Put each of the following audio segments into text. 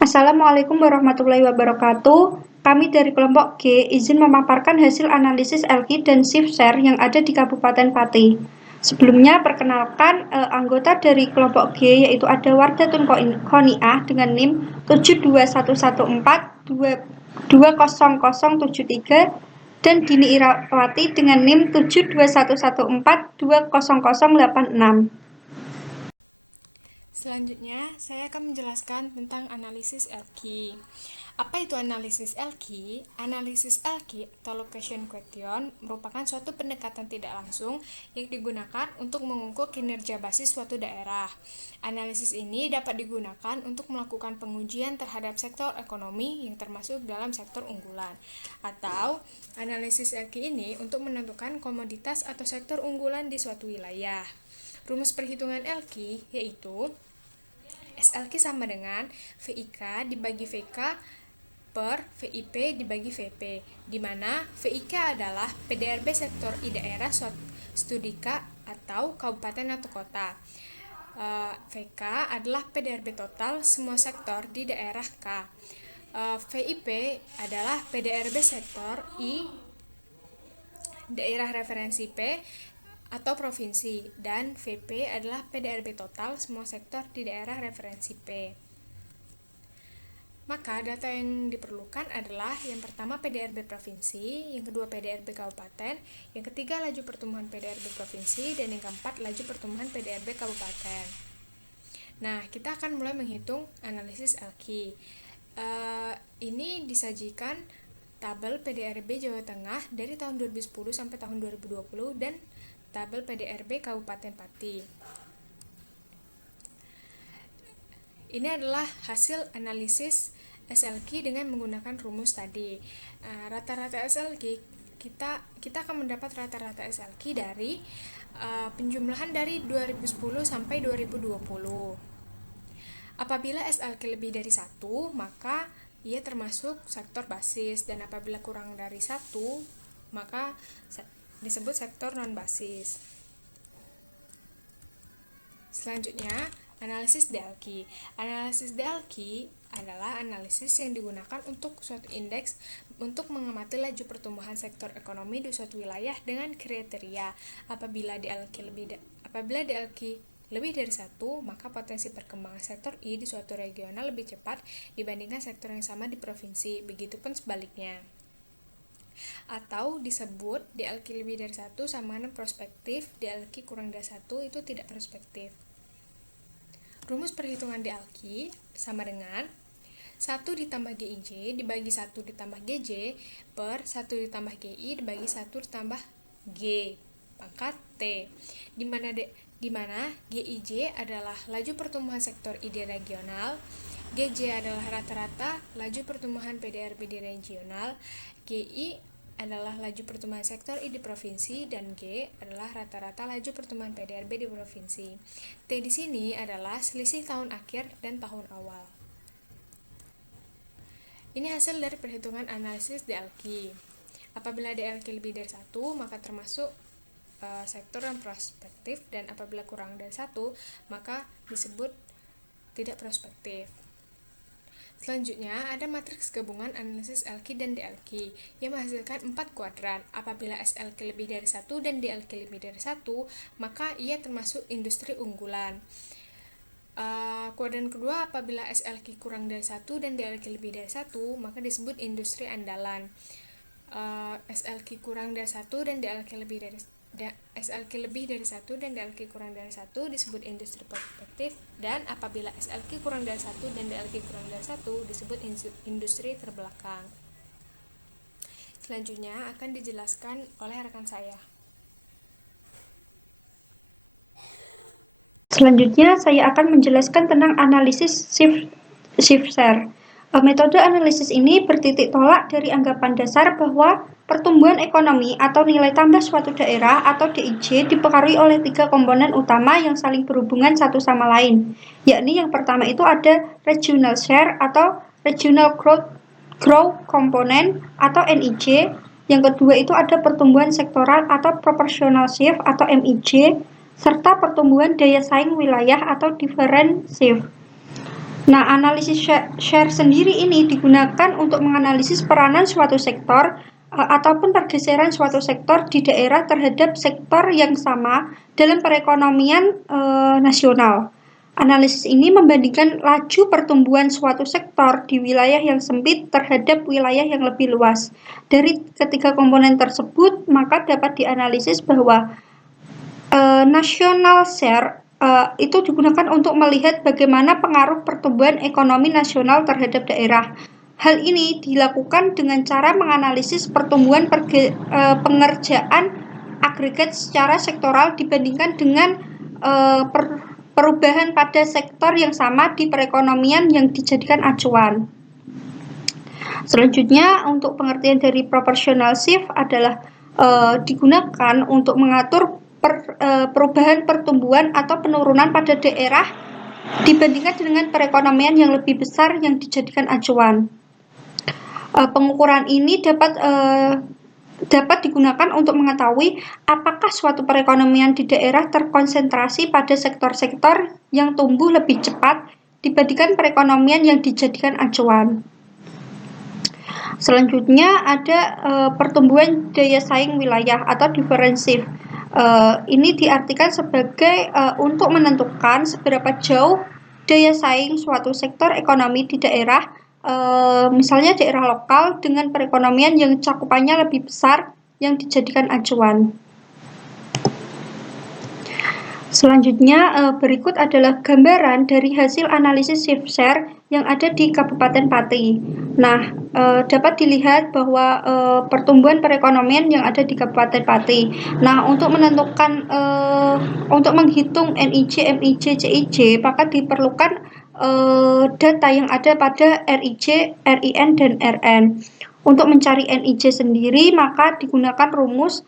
Assalamualaikum warahmatullahi wabarakatuh. Kami dari kelompok G izin memaparkan hasil analisis LQ dan shift share yang ada di Kabupaten Pati. Sebelumnya perkenalkan anggota dari kelompok G yaitu ada Wardatun Khoniah dengan NIM 72114200073 dan Dini Irawati dengan NIM 72114200086. Selanjutnya, saya akan menjelaskan tentang analisis LQ. Apa itu analisis LQ? Analisis LQ atau location question merupakan suatu pendekatan tidak langsung yang digunakan untuk mengukur kinerja basis suatu daerah. Analisis ini dapat digunakan untuk melakukan pengujian terhadap sektor ekonomi yang termasuk dalam sektor unggulan. Atau analisis LQ ini untuk menentukan komoditas atau sektor unggulan di suatu wilayah. Rumus perhitungan LQ yaitu SLQ sama dengan VIK dibagi VK per VIP dibagi VP, di mana VIK adalah PDRB sektor I daerah studi K atau kabupaten atau kota. VK adalah PDRB total semua sektor di daerah K. VIP adalah PDRB sektor I daerah referensi P atau provinsi, dan VP adalah PDRB total semua sektor di daerah referensi P. Maka data yang diperlukan adalah yang pertama PDRB provinsi, yang kedua PDRB kabupaten, yang ketiga laju pertumbuhan PDRB provinsi, dan yang keempat laju pertumbuhan PDRB kabupaten. Nah, kita akan mulai menghitung analisis LQ. Ini disajikan tabel PDRB Jawa Tengah dari tahun 2010 sampai tahun 2020 dan tabel PDRB Kabupaten Pati. Ini adalah hasil analisis SLQ dengan menggunakan rumus tadi. Rata-rata SLQ kita akan mendapat rata-rata SLQ dari penjumlahan dari 2010 sampai 2020. Apabila SLQ lebih dari 1, maka ia termasuk sektor basis, dan apabila kurang dari 1, maka disebut sektor non-basis. Selanjutnya, analisis DLQ. Analisis DLQ adalah analisis yang digunakan untuk suatu indeks untuk mengamati laju pertumbuhan sektor ekonomi di suatu wilayah dengan kriteria apabila DLQ lebih dari 1, maka potensi perkembangan sektor I di suatu regional lebih cepat dibandingkan sektor yang sama di provinsi, begitupun sebaliknya. Atau disebut DLQ lebih dari 1 sama dengan prospektif, DLQ kurang dari 1 itu tidak prospektif. Rumus perhitungan DLQ sama dengan 1 ditambah GIJ dibagi 1 ditambah GJ per 1 ditambah GI dibagi 1 ditambah G pangkat T, di mana GIJ adalah laju pertumbuhan sektor I di regional, GJ adalah rata-rata laju pertumbuhan PDRB di regional, GI adalah laju pertumbuhan sektor I di provinsi, dan G adalah rata-rata laju pertumbuhan PDRB di provinsi. T di sini adalah selisih tahun akhir dan tahun awal. Ini hasil dari perhitungan analisis DLQ. Apabila DLQ lebih dari 1, maka termasuk sektor yang prospektif, dan apabila kurang dari 1, maka disebut tidak prospektif. Selanjutnya, ada matriks gabungan analisis LQ dan DLQ yang menghasilkan 4 kuadran. Apabila SLQ lebih dari 1 dan DLQ lebih dari 1, maka ia termasuk industri unggulan. Kuadran kedua, apabila SLQ kurang dari 1 dan DLQ lebih dari 1, maka disebut industri andalan. SLQ kurang dari 1 dan DLQ lebih dari 1 dan DLQ kurang dari 1 disebut industri prospektif, dan apabila SLQ kurang dari 1 dan DLQ kurang dari 1 disebut industri terbelakang. Selanjutnya akan dijelaskan oleh rekan saya. Selanjutnya, saya akan menjelaskan tentang analisis shift share. Metode analisis ini bertitik tolak dari anggapan dasar bahwa pertumbuhan ekonomi atau nilai tambah suatu daerah atau DIJ dipengaruhi oleh 3 komponen utama yang saling berhubungan satu sama lain, yakni yang pertama itu ada regional share atau regional growth component atau NIJ, yang kedua itu ada pertumbuhan sektoral atau proportional shift atau MIJ, serta pertumbuhan daya saing wilayah atau different shift. Nah, analisis share sendiri ini digunakan untuk menganalisis peranan suatu sektor ataupun pergeseran suatu sektor di daerah terhadap sektor yang sama dalam perekonomian nasional. Analisis ini membandingkan laju pertumbuhan suatu sektor di wilayah yang sempit terhadap wilayah yang lebih luas. Dari ketiga komponen tersebut, maka dapat dianalisis bahwa national share itu digunakan untuk melihat bagaimana pengaruh pertumbuhan ekonomi nasional terhadap daerah. Hal ini dilakukan dengan cara menganalisis pertumbuhan pengerjaan agregat secara sektoral dibandingkan dengan perubahan pada sektor yang sama di perekonomian yang dijadikan acuan. Selanjutnya, untuk pengertian dari proportional shift adalah digunakan untuk mengatur perubahan pertumbuhan atau penurunan pada daerah dibandingkan dengan perekonomian yang lebih besar yang dijadikan acuan. Pengukuran ini dapat digunakan untuk mengetahui apakah suatu perekonomian di daerah terkonsentrasi pada sektor-sektor yang tumbuh lebih cepat dibandingkan perekonomian yang dijadikan acuan. Selanjutnya ada pertumbuhan daya saing wilayah atau differentiative. Ini diartikan sebagai untuk menentukan seberapa jauh daya saing suatu sektor ekonomi di daerah, misalnya daerah lokal dengan perekonomian yang cakupannya lebih besar yang dijadikan acuan. Selanjutnya, berikut adalah gambaran dari hasil analisis shift share yang ada di Kabupaten Pati. Nah, dapat dilihat bahwa pertumbuhan perekonomian yang ada di Kabupaten Pati. Nah, untuk menentukan, untuk menghitung NIJ, MIJ, CIJ, maka diperlukan data yang ada pada RIJ, RIN, dan RN. Untuk mencari NIJ sendiri, maka digunakan rumus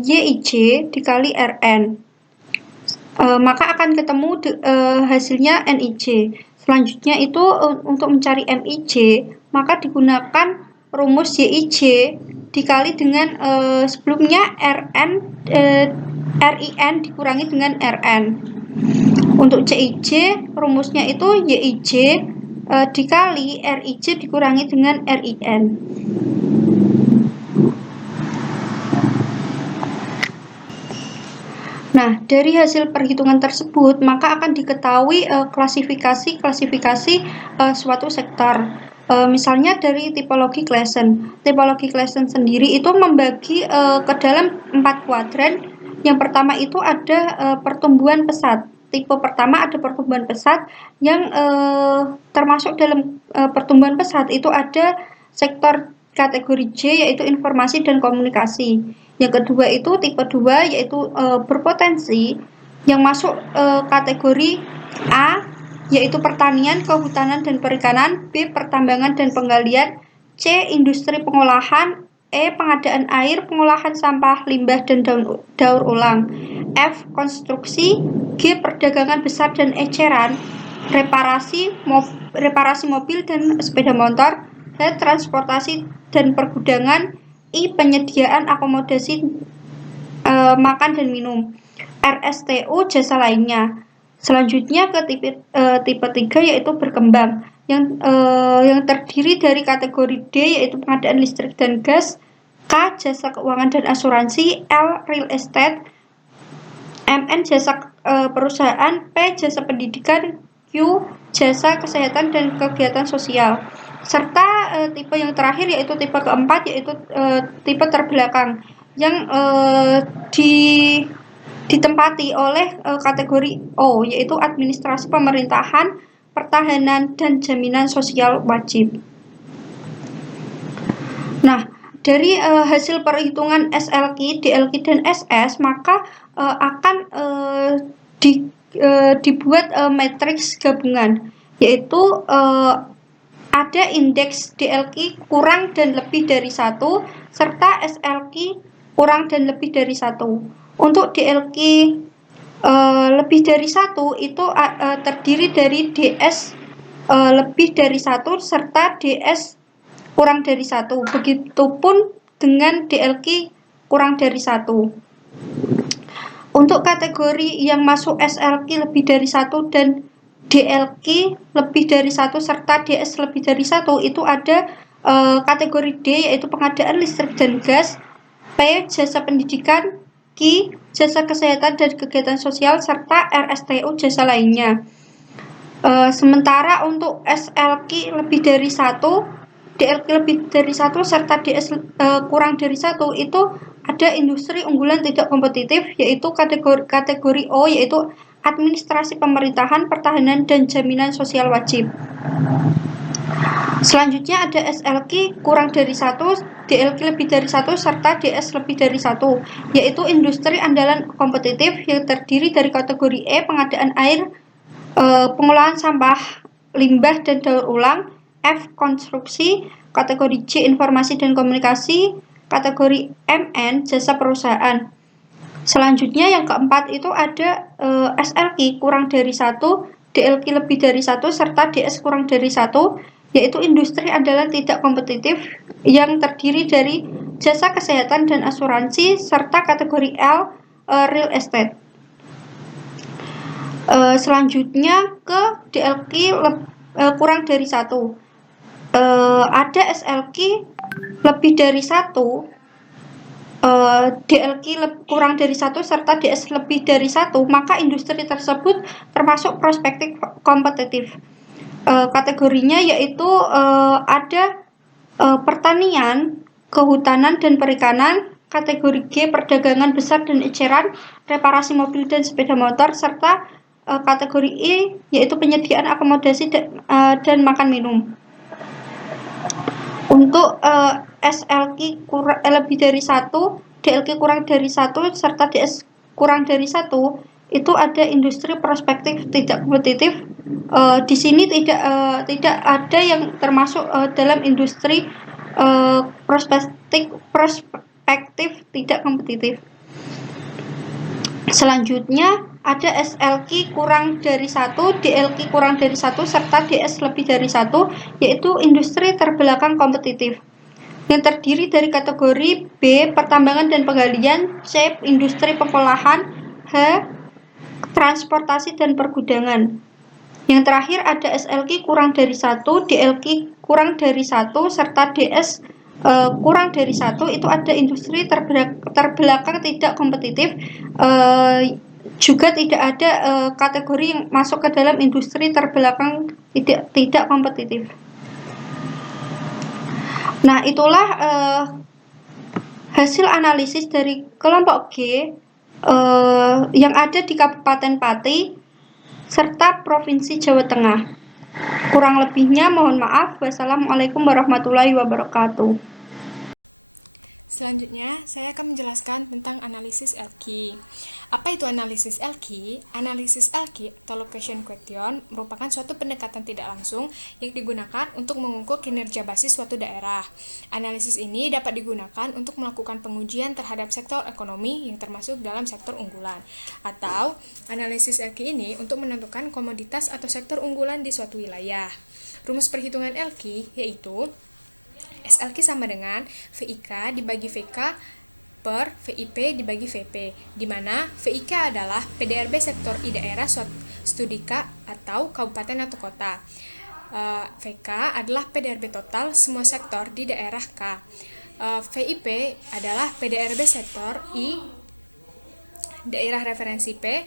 YIJ dikali RN. Maka akan ketemu hasilnya NIJ. Selanjutnya itu untuk mencari MIJ, maka digunakan rumus YIJ dikali dengan sebelumnya RIN dikurangi dengan RN. Untuk CIJ, rumusnya itu YIJ dikali RIJ dikurangi dengan RIN. Nah, dari hasil perhitungan tersebut, maka akan diketahui klasifikasi suatu sektor. Misalnya dari tipologi Claassen. Tipologi Claassen sendiri itu membagi ke dalam 4 kuadran. Yang pertama itu ada pertumbuhan pesat. Tipe pertama ada pertumbuhan pesat yang termasuk dalam pertumbuhan pesat itu ada sektor kategori J yaitu informasi dan komunikasi. Yang kedua itu tipe 2 yaitu berpotensi yang masuk kategori A yaitu pertanian, kehutanan dan perikanan, B pertambangan dan penggalian, C industri pengolahan, E pengadaan air, pengolahan sampah, limbah dan daur ulang, F konstruksi, G perdagangan besar dan eceran, reparasi mobil dan sepeda motor, H transportasi dan pergudangan, I penyediaan akomodasi makan dan minum, RSTU jasa lainnya. Selanjutnya ke tipe 3 yaitu berkembang yang terdiri dari kategori D yaitu pengadaan listrik dan gas, K jasa keuangan dan asuransi, L real estate, MN jasa perusahaan, P jasa pendidikan, Q jasa kesehatan dan kegiatan sosial. Serta tipe yang terakhir yaitu tipe keempat yaitu tipe terbelakang yang ditempati oleh kategori O yaitu administrasi pemerintahan, pertahanan dan jaminan sosial wajib. Nah, dari hasil perhitungan SLQ, DLQ dan SS maka akan dibuat matriks gabungan yaitu ada indeks DLQ kurang dan lebih dari 1 serta SLQ kurang dan lebih dari 1. Untuk DLQ lebih dari 1 itu terdiri dari DS lebih dari 1 serta DS kurang dari 1. Begitupun dengan DLQ kurang dari 1. Untuk kategori yang masuk SLQ lebih dari 1 dan DLQ lebih dari 1 serta DS lebih dari 1 itu ada kategori D yaitu pengadaan listrik dan gas, P jasa pendidikan, Q jasa kesehatan dan kegiatan sosial, serta RSTU jasa lainnya. Sementara untuk SLQ lebih dari 1, DLQ lebih dari 1 serta DS kurang dari 1 itu ada industri unggulan tidak kompetitif yaitu kategori O yaitu administrasi pemerintahan, pertahanan, dan jaminan sosial wajib. Selanjutnya ada SLQ kurang dari 1, DLQ lebih dari 1, serta DS lebih dari 1, yaitu industri andalan kompetitif yang terdiri dari kategori E pengadaan air, pengolahan sampah, limbah, dan daur ulang, F konstruksi, kategori J informasi dan komunikasi, kategori MN jasa perusahaan. Selanjutnya yang keempat itu ada SLQ kurang dari 1, DLQ lebih dari 1, serta DS kurang dari 1, yaitu industri andalan tidak kompetitif yang terdiri dari jasa kesehatan dan asuransi, serta kategori L real estate. Selanjutnya ke DLQ kurang dari 1. Ada SLQ lebih dari 1, DLQ kurang dari 1 serta DS lebih dari 1, maka industri tersebut termasuk prospektif kompetitif. Kategorinya yaitu ada pertanian, kehutanan dan perikanan, kategori G perdagangan besar dan eceran, reparasi mobil dan sepeda motor, serta kategori E yaitu penyediaan akomodasi dan makan minum. Untuk SLQ lebih dari 1, DLQ kurang dari 1, serta DS kurang dari 1, itu ada industri prospektif tidak kompetitif. Di sini tidak ada yang termasuk dalam industri prospektif tidak kompetitif. Selanjutnya ada SLQ kurang dari 1, DLQ kurang dari 1, serta DS lebih dari 1, yaitu industri terbelakang kompetitif yang terdiri dari kategori B pertambangan dan penggalian, C industri pengolahan, H transportasi dan pergudangan. Yang terakhir ada SLQ kurang dari 1, DLQ kurang dari 1, serta DS kurang dari 1, itu ada industri terbelakang tidak kompetitif. Juga tidak ada kategori yang masuk ke dalam industri terbelakang tidak kompetitif. Nah, itulah hasil analisis dari kelompok G yang ada di Kabupaten Pati serta Provinsi Jawa Tengah. Kurang lebihnya mohon maaf. Wassalamualaikum warahmatullahi wabarakatuh. Selanjutnya, saya akan menjelaskan tentang analisis LQ. Apa itu analisis LQ? Analisis LQ atau location question merupakan suatu pendekatan tidak langsung yang digunakan untuk mengukur kinerja basis suatu daerah. Analisis ini dapat digunakan untuk melakukan pengujian terhadap sektor ekonomi yang termasuk dalam sektor unggulan. Atau, analisis LQ ini untuk menentukan komoditas atau sektor unggulan di suatu wilayah. Rumus perhitungan LQ yaitu SLQ sama dengan VIK dibagi VK per VIP dibagi VP, di mana VIK adalah PDRB sektor I daerah studi K atau kabupaten atau kota. VK adalah PDRB total semua sektor di daerah K. VIP adalah PDRB sektor I daerah referensi P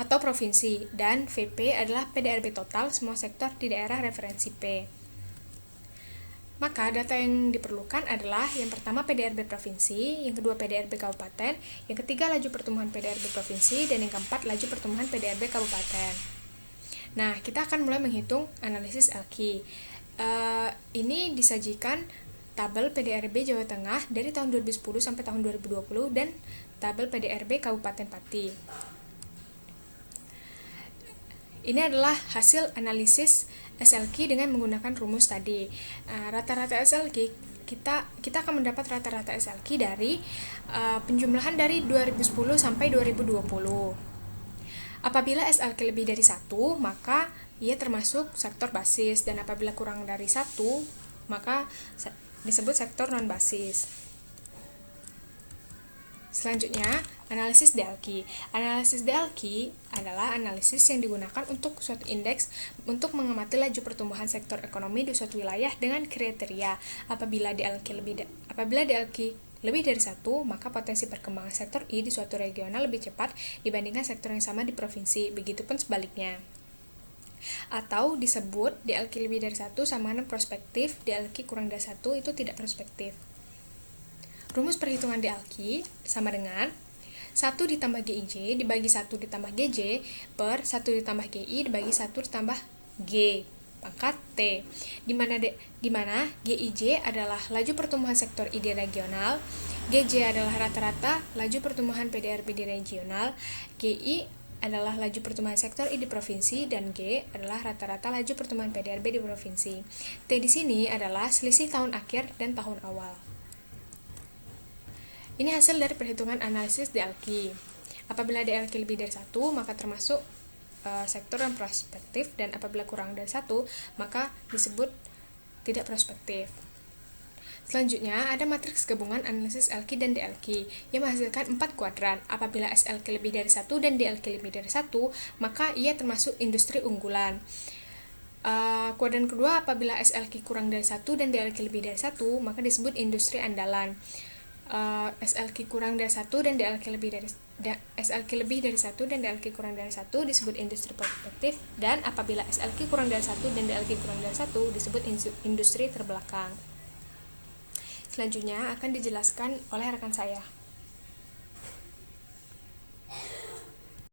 atau provinsi, dan VP adalah PDRB total semua sektor di daerah referensi P. Maka data yang diperlukan adalah yang pertama PDRB provinsi, yang kedua PDRB kabupaten, yang ketiga laju pertumbuhan PDRB provinsi, dan yang keempat laju pertumbuhan PDRB kabupaten. Nah, kita akan mulai menghitung analisis LQ. Ini disajikan tabel PDRB Jawa Tengah dari tahun 2010 sampai tahun 2020 dan tabel PDRB Kabupaten Pati. Ini adalah hasil analisis SLQ dengan menggunakan rumus tadi. Rata-rata SLQ kita akan mendapat rata-rata SLQ dari penjumlahan dari 2010 sampai 2020. Apabila SLQ lebih dari 1, maka ia termasuk sektor basis, dan apabila kurang dari 1, maka disebut sektor non basis. Selanjutnya, analisis DLQ. Analisis DLQ adalah analisis yang digunakan untuk suatu indeks untuk mengamati laju pertumbuhan sektor ekonomi di suatu wilayah dengan kriteria apabila DLQ lebih dari 1, maka potensi perkembangan sektor I di suatu regional lebih cepat dibandingkan sektor yang sama di provinsi, begitupun sebaliknya. Atau disebut DLQ lebih dari 1 sama dengan prospektif, DLQ kurang dari 1 itu tidak prospektif. Rumus perhitungan DLQ sama dengan 1 ditambah GIJ dibagi 1 ditambah GJ per 1 ditambah GI dibagi 1 ditambah G pangkat T, di mana GIJ adalah laju pertumbuhan sektor I di regional, GJ adalah rata-rata laju pertumbuhan PDRB di regional, GI adalah laju pertumbuhan sektor I di provinsi, dan G adalah rata-rata laju pertumbuhan PDRB di provinsi. T di sini adalah selisih tahun akhir dan tahun awal. Ini hasil dari perhitungan analisis DLQ. Apabila DLQ lebih dari 1, maka termasuk sektor yang prospektif, dan apabila kurang dari 1, maka disebut tidak prospektif. Selanjutnya, ada matriks gabungan analisis LQ dan DLQ yang menghasilkan 4 kuadran. Apabila SLQ lebih dari 1 dan DLQ lebih dari 1, maka ia termasuk industri unggulan. Kuadran kedua, apabila SLQ kurang dari 1 dan DLQ lebih dari 1, maka disebut industri andalan. SLQ kurang dari 1 dan DLQ lebih dari 1 dan DLQ kurang dari 1 disebut industri prospektif, dan apabila SLQ kurang dari 1 dan DLQ kurang dari 1 disebut industri terbelakang. Selanjutnya akan dijelaskan oleh rekan saya.